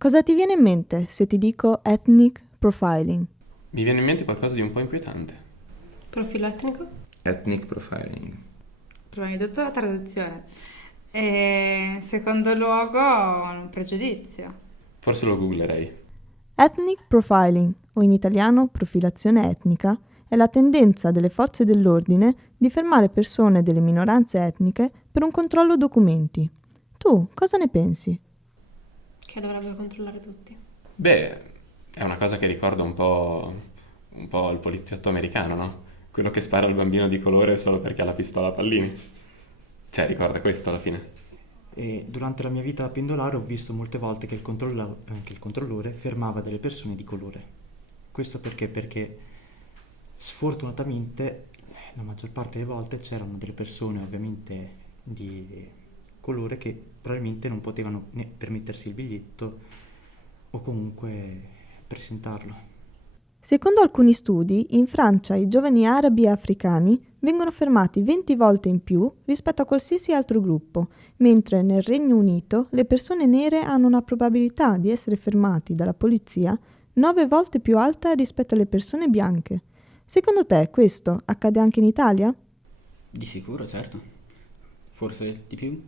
Cosa ti viene in mente se ti dico ethnic profiling? Mi viene in mente qualcosa di un po' inquietante. Profilo etnico? Ethnic profiling. Prima di tutto la traduzione. E secondo luogo un pregiudizio. Forse lo googlerei. Ethnic profiling, o in italiano profilazione etnica, è la tendenza delle forze dell'ordine di fermare persone delle minoranze etniche per un controllo documenti. Tu cosa ne pensi? Che dovrebbero controllare tutti. Beh, è una cosa che ricorda un po' il poliziotto americano, no? Quello che spara al bambino di colore solo perché ha la pistola a pallini. Cioè, ricorda questo alla fine. E durante la mia vita da pendolare ho visto molte volte che che il controllore fermava delle persone di colore. Questo perché? Perché sfortunatamente la maggior parte delle volte c'erano delle persone ovviamente di colore che probabilmente non potevano né permettersi il biglietto o comunque presentarlo. Secondo alcuni studi, in Francia i giovani arabi e africani vengono fermati 20 volte in più rispetto a qualsiasi altro gruppo, mentre nel Regno Unito le persone nere hanno una probabilità di essere fermati dalla polizia 9 volte più alta rispetto alle persone bianche. Secondo te questo accade anche in Italia? Di sicuro, certo. Forse di più?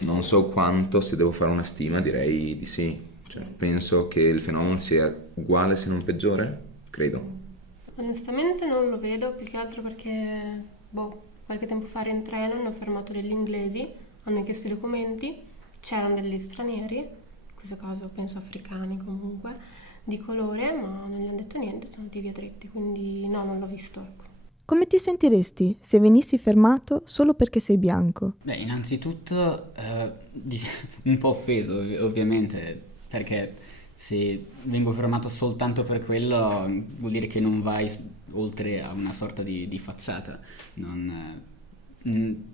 Non so quanto, se devo fare una stima direi di sì. Cioè, penso che il fenomeno sia uguale se non peggiore, credo. Onestamente non lo vedo, più che altro perché, qualche tempo fa ero in treno, hanno fermato degli inglesi, hanno chiesto i documenti, c'erano degli stranieri, in questo caso penso africani comunque, di colore, ma non gli hanno detto niente, sono andati via dritti, quindi no, non l'ho visto, ecco. Come ti sentiresti se venissi fermato solo perché sei bianco? Beh, innanzitutto un po' offeso, ovviamente, perché se vengo fermato soltanto per quello vuol dire che non vai oltre a una sorta di facciata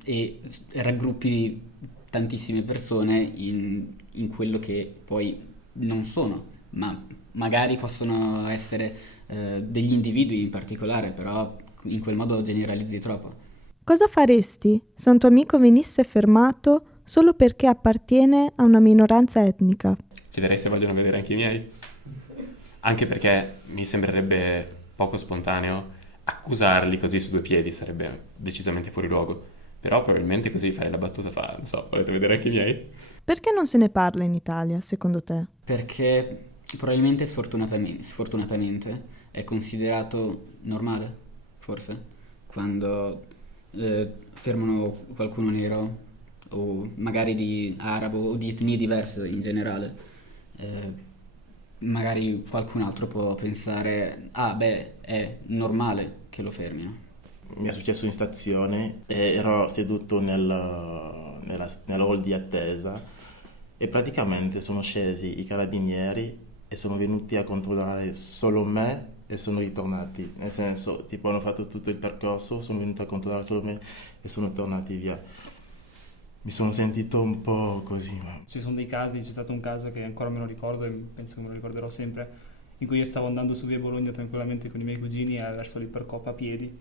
e raggruppi tantissime persone in quello che poi non sono, ma magari possono essere degli individui in particolare, però in quel modo generalizzi troppo. Cosa faresti se un tuo amico venisse fermato solo perché appartiene a una minoranza etnica? Chiederei se vogliono vedere anche i miei. Anche perché mi sembrerebbe poco spontaneo accusarli così su due piedi, sarebbe decisamente fuori luogo. Però probabilmente così fare la battuta fa, non so, volete vedere anche i miei? Perché non se ne parla in Italia, secondo te? Perché probabilmente sfortunatamente è considerato normale, forse, quando fermano qualcuno nero o magari di arabo o di etnie diverse in generale. Magari qualcun altro può pensare, ah beh, è normale che lo fermino. Mi è successo in stazione e ero seduto nella hall di attesa e praticamente sono scesi i carabinieri e sono venuti a controllare solo me e sono ritornati. Nel senso, tipo hanno fatto tutto il percorso, sono venuti a controllare solo me e sono tornati via. Mi sono sentito un po' così. Ci sono dei casi, c'è stato un caso che ancora me lo ricordo e penso che me lo ricorderò sempre, in cui io stavo andando su via Bologna tranquillamente con i miei cugini verso l'Ipercop a piedi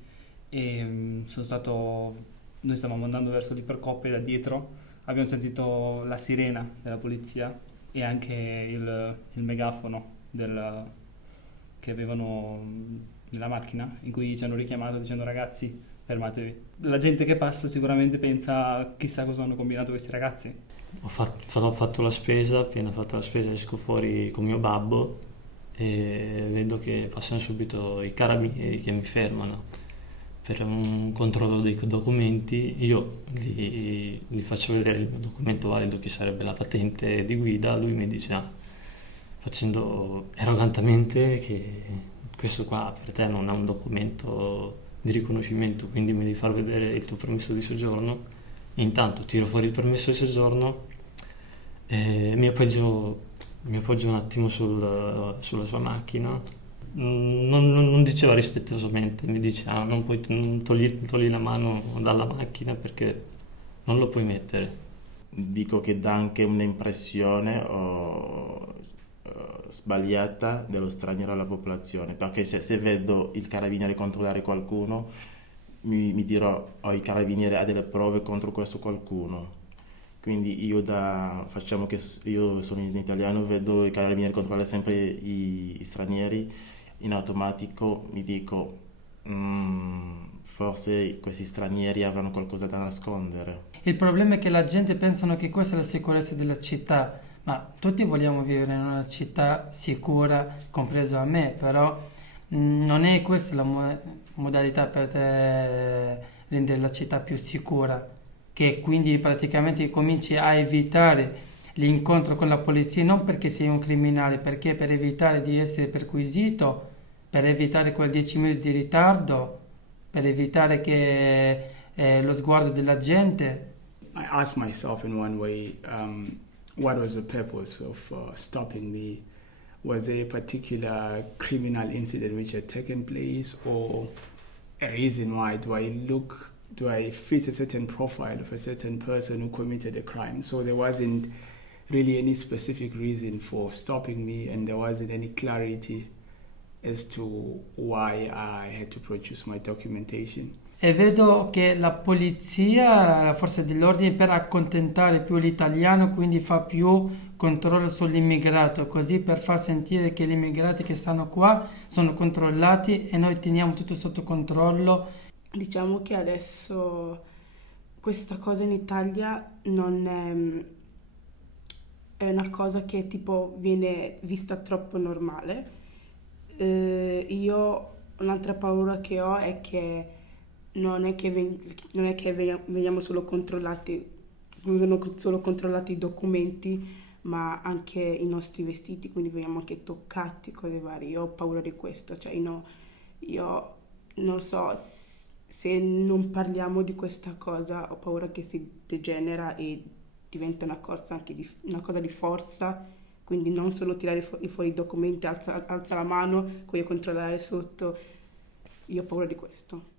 e noi stavamo andando verso l'Ipercop e da dietro abbiamo sentito la sirena della polizia e anche il megafono che avevano nella macchina, in cui ci hanno richiamato dicendo ragazzi fermatevi. La gente che passa sicuramente pensa chissà cosa hanno combinato questi ragazzi. Ho fatto la spesa, appena fatto la spesa esco fuori con mio babbo e vedo che passano subito i carabinieri che mi fermano per un controllo dei documenti. Io gli faccio vedere il mio documento valido, che sarebbe la patente di guida. Lui mi dice facendo arrogantemente che questo qua per te non è un documento di riconoscimento, quindi mi devi far vedere il tuo permesso di soggiorno. Intanto tiro fuori il permesso di soggiorno e mi appoggio un attimo sulla sua macchina. Non diceva rispettosamente, mi dice non togli la mano dalla macchina perché non lo puoi mettere. Dico che dà anche un'impressione sbagliata dello straniero alla popolazione, perché se vedo il carabiniere controllare qualcuno mi dirò i carabinieri ha delle prove contro questo qualcuno, Quindi facciamo che io sono in italiano, vedo i carabinieri controllare sempre i stranieri, in automatico mi dico forse questi stranieri avranno qualcosa da nascondere. Il problema è che la gente pensano che questa è la sicurezza della città, ma tutti vogliamo vivere in una città sicura, compreso a me, però non è questa la modalità per rendere la città più sicura, che quindi praticamente cominci a evitare l'incontro con la polizia non perché sei un criminale, perché per evitare di essere perquisito, per evitare quel 10 minuti di ritardo, per evitare che lo sguardo della gente. I asked myself in one way, what was the purpose of stopping me? Was there a particular criminal incident which had taken place, or a reason why? Do I fit a certain profile of a certain person who committed a crime? So there wasn't really any specific reason for stopping me, and there wasn't any clarity as to why I had to produce my documentation. E vedo che la polizia, la forza dell'ordine, per accontentare più l'italiano, quindi fa più controllo sull'immigrato, così per far sentire che gli immigrati che stanno qua sono controllati e noi teniamo tutto sotto controllo. Diciamo che adesso questa cosa in Italia non è una cosa che tipo viene vista troppo normale. Io un'altra paura che ho è che non è che veniamo solo controllati, vengono solo controllati i documenti, ma anche i nostri vestiti, quindi veniamo anche toccati, cose varie. Io ho paura di questo, cioè io non so, se non parliamo di questa cosa ho paura che si degenera e diventa una cosa anche una cosa di forza, quindi non solo tirare fuori i documenti, alza la mano, poi controllare sotto. Io ho paura di questo.